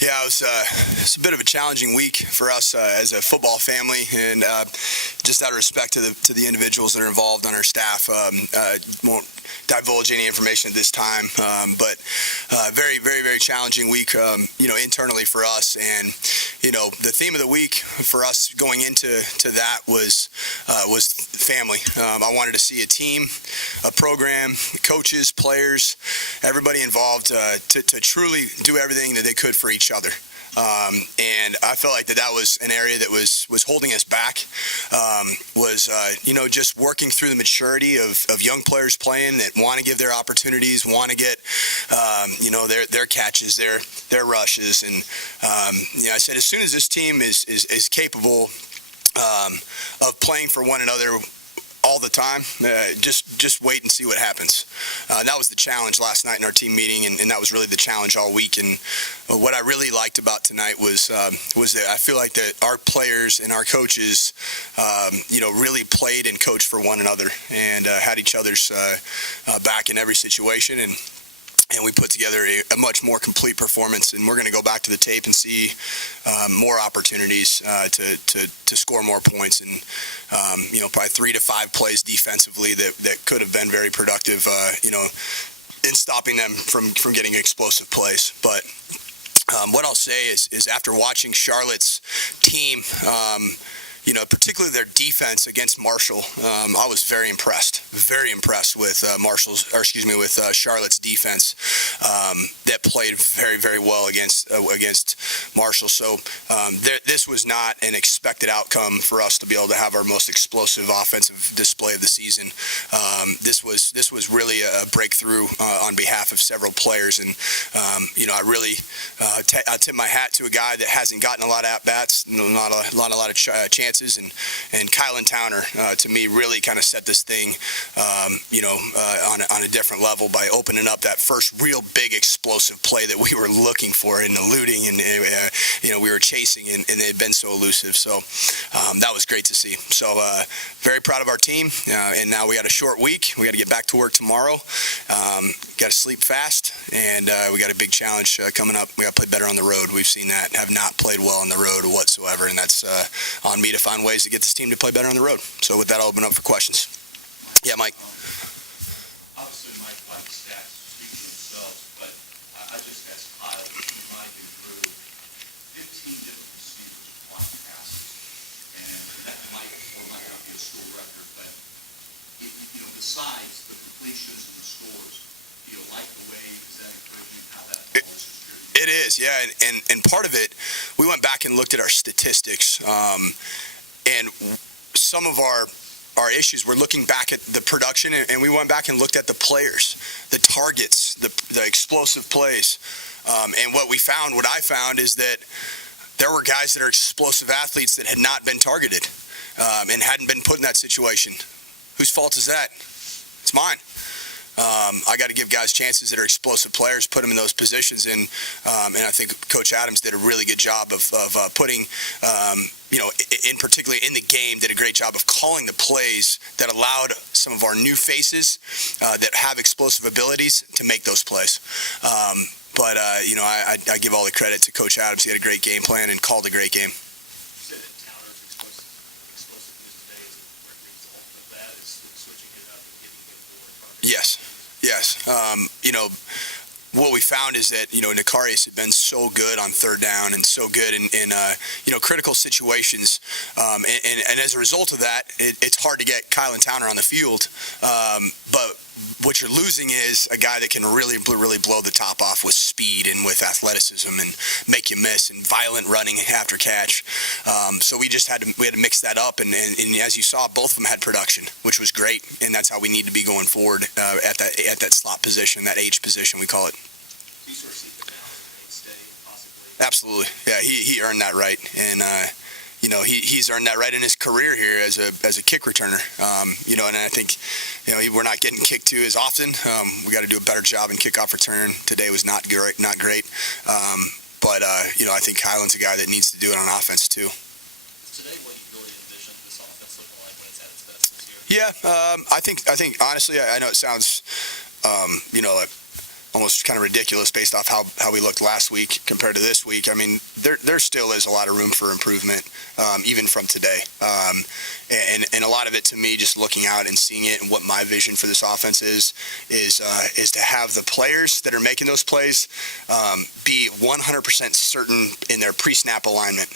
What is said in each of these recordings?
Yeah, it's a bit of a challenging week for us as a football family, and just out of respect to the individuals that are involved on our staff, won't divulge any information at this time. But very, very, very challenging week, internally for us. And the theme of the week for us going into that was family. I wanted to see a team, a program, coaches, players, everybody involved to truly do everything that they could for each other. And I felt like that was an area that was holding us back, just working through the maturity of young players playing that want to give their opportunities, want to get, their catches, their rushes. And, I said, as soon as this team is capable of playing for one another all the time, just wait and see what happens. That was the challenge last night in our team meeting, and that was really the challenge all week. And what I really liked about tonight was that I feel like that our players and our coaches, really played and coached for one another and had each other's back in every situation. And we put together a much more complete performance, and we're going to go back to the tape and see more opportunities to score more points, and probably 3 to 5 plays defensively that could have been very productive, in stopping them from getting explosive plays. But what I'll say is after watching Charlotte's team, particularly their defense against Marshall, I was very impressed with with Charlotte's defense that played very, very well against Marshall. So this was not an expected outcome for us to be able to have our most explosive offensive display of the season. This was really a breakthrough on behalf of several players, and I really I tip my hat to a guy that hasn't gotten a lot of at-bats, not a lot of chances. And Kylan Towner, to me, really kind of set this thing, on a different level by opening up that first real big explosive play that we were looking for and eluding, and we were chasing, and they had been so elusive. So that was great to see. So very proud of our team, and now we got a short week. We got to get back to work tomorrow. Got to sleep fast, and we got a big challenge coming up. We got to play better on the road. We've seen that, have not played well on the road whatsoever, and that's on me to find ways to get this team to play better on the road. So with that, I'll open up for questions. Yeah, Mike. Obviously, Mike's stats speak for themselves, but I just asked Kyle if Mike improved 15 different receivers block passes, and that might not be a school record, but besides the completions and the scores, do you like the way, is that encouraging how that ball is distributed? It is, yeah, and part of it, we went back and looked at our statistics, and some of our issues, we're looking back at the production, and we went back and looked at the players, the targets, the explosive plays. And what I found is that there were guys that are explosive athletes that had not been targeted and hadn't been put in that situation. Whose fault is that? It's mine. I got to give guys chances that are explosive players, put them in those positions, and I think Coach Adams did a really good job of putting, in particularly in the game, did a great job of calling the plays that allowed some of our new faces that have explosive abilities to make those plays. But I give all the credit to Coach Adams. He had a great game plan and called a great game. Yes. What we found is that, Nicarius had been so good on third down and so good in critical situations. And as a result of that, it's hard to get Kylan Towner on the field. But what you're losing is a guy that can really, really blow the top off with speed and with athleticism and make you miss and violent running after catch. So we had to mix that up. And as you saw, both of them had production, which was great. And that's how we need to be going forward at that slot position, that H position, we call it. Do you sort of see him now as a mainstay, possibly? Absolutely. Yeah, he earned that right. And, he's earned that right in his career here as a kick returner. And I think, we're not getting kicked to as often. We got to do a better job in kickoff return. Today was not great. But I think Kylan's a guy that needs to do it on offense too. Today, what you really envisioned this offense looking like when it's at its best this year? Yeah, I think honestly, I know it sounds, almost kind of ridiculous based off how we looked last week compared to this week. I mean, there still is a lot of room for improvement, even from today. And a lot of it, to me, just looking out and seeing it and what my vision for this offense is to have the players that are making those plays be 100% certain in their pre-snap alignment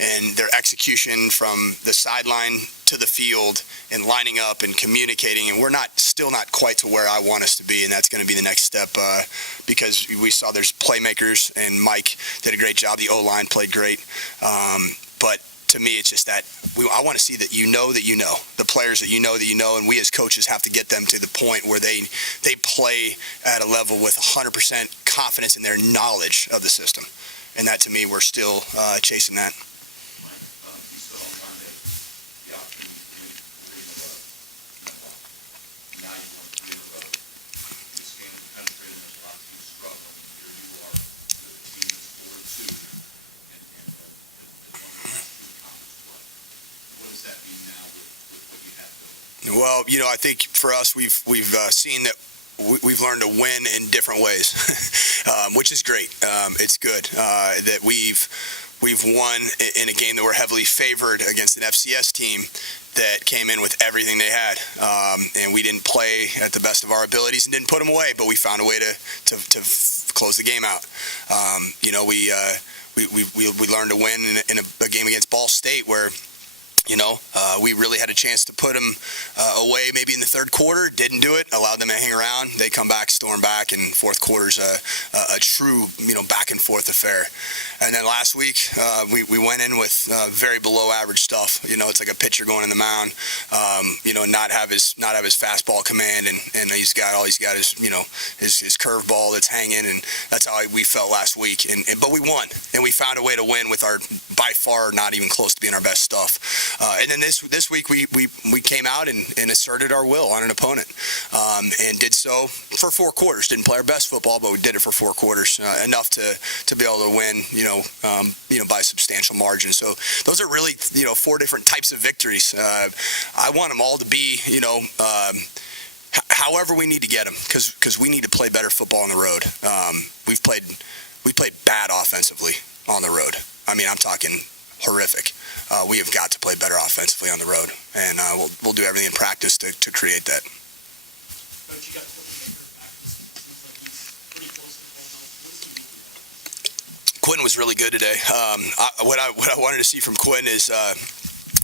and their execution from the sideline to the field and lining up and communicating. And we're still not quite to where I want us to be, and that's going to be the next step because we saw there's playmakers, and Mike did a great job. The O-line played great. But to me, it's just that I want to see that you know, the players that you know, and we as coaches have to get them to the point where they play at a level with 100% confidence in their knowledge of the system. And that, to me, we're still chasing that. Well, I think for us, we've seen that we've learned to win in different ways, which is great. It's good that we've won in a game that we're heavily favored against an FCS team that came in with everything they had, and we didn't play at the best of our abilities and didn't put them away, but we found a way to close the game out. We learned to win in a game against Ball State where we really had a chance to put them away maybe in the third quarter. Didn't do it. Allowed them to hang around. They come back, storm back, and fourth quarter's a true, back and forth affair. And then last week, we went in with very below average stuff. It's like a pitcher going in the mound, not have his fastball command, and all he's got is, his curveball that's hanging, and that's how we felt last week. But we won, and we found a way to win with our, by far, not even close to being our best stuff. And then this week we came out and asserted our will on an opponent, and did so for 4 quarters. Didn't play our best football, but we did it for 4 quarters, enough to be able to win, by a substantial margin. So those are really 4 different types of victories. I want them all to be however we need to get them, because we need to play better football on the road. We played bad offensively on the road. I mean, I'm talking horrific. We have got to play better offensively on the road, and we'll do everything in practice to create that. Coach, you got back. Seems like he's pretty close to full health. What does he mean? Quinn was really good today. What I wanted to see from Quinn is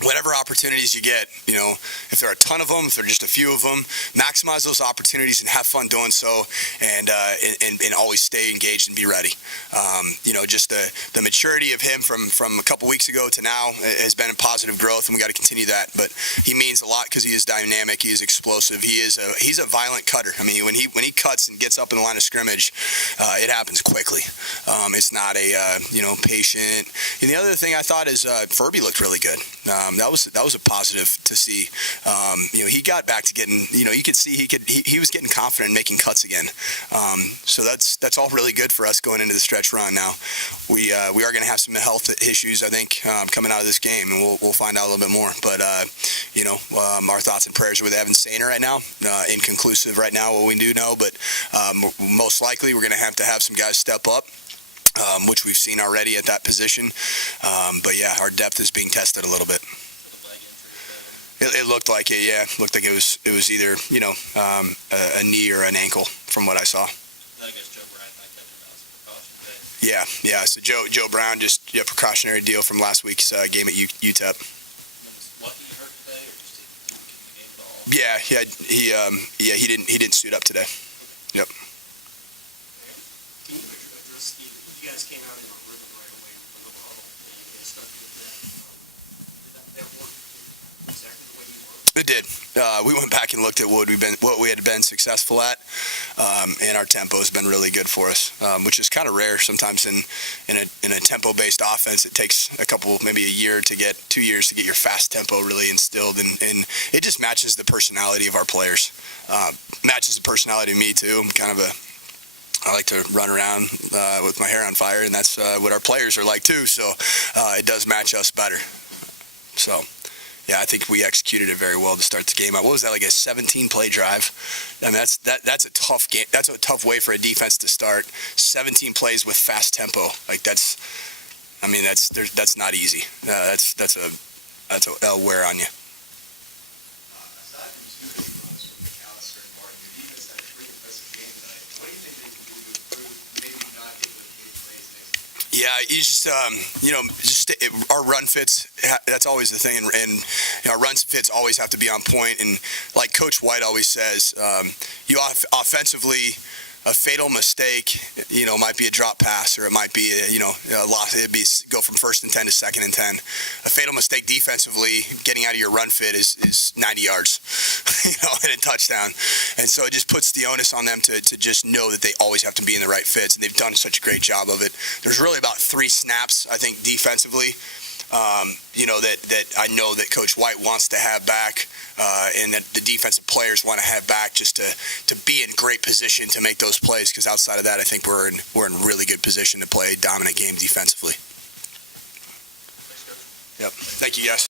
whatever opportunities you get, if there are a ton of them, if there are just a few of them, maximize those opportunities and have fun doing so, and always stay engaged and be ready. Just the maturity of him from a couple weeks ago to now has been a positive growth, and we got to continue that. But he means a lot because he is dynamic, he is explosive, he's a violent cutter. I mean, when he cuts and gets up in the line of scrimmage, it happens quickly. It's not a patient. And the other thing I thought is Furby looked really good. That was a positive to see. He got back to getting, you could see he was getting confident in making cuts again. So that's all really good for us going into the stretch run now. We are going to have some health issues, I think, coming out of this game, and we'll find out a little bit more. But our thoughts and prayers are with Evan Sainer right now. Inconclusive right now what we do know, but most likely we're going to have some guys step up. Which we've seen already at that position. But yeah, our depth is being tested a little bit. It looked like it, yeah. Looked like it was either, a knee or an ankle from what I saw. I guess Joe Brown might have some precaution today. Yeah. So Joe Brown, just precautionary deal from last week's game at UTEP. Was Lucky hurt today, or just didn't game at all? Yeah. He didn't suit up today. Yep. Can you address you guys came out in a rhythm right away from the huddle, and you guys started with that. Did that work exactly the way you wanted? It did. We went back and looked at what we had been successful at, and our tempo has been really good for us, which is kind of rare. Sometimes in a tempo-based offense, it takes maybe a year to get 2 years to get your fast tempo really instilled, and it just matches the personality of our players. Matches the personality of me too. I like to run around with my hair on fire, and that's what our players are like too. So it does match us better. So I think we executed it very well to start the game. What was that, like a 17-play drive? I mean, that's a tough game. That's a tough way for a defense to start. 17 plays with fast tempo. Like that's not easy. That's a wear on you. Aside from two big runs from McAllister and Martin, your defense had a pretty impressive game tonight. What do you think they can do to improve, maybe not get those big plays next time? Yeah, you just our run fits. That's always the thing, and our run fits always have to be on point. And like Coach White always says, offensively, a fatal mistake, might be a drop pass, or it might be a loss. It'd be go from 1st and 10 to 2nd and 10. A fatal mistake defensively, getting out of your run fit is 90 yards, and a touchdown. And so it just puts the onus on them to just know that they always have to be in the right fits, and they've done such a great job of it. There's really about 3 snaps, I think, defensively, that I know that Coach White wants to have back, and that the defensive players want to have back, just to be in great position to make those plays. Because outside of that, I think we're in really good position to play a dominant game defensively. Yep. Thank you, guys.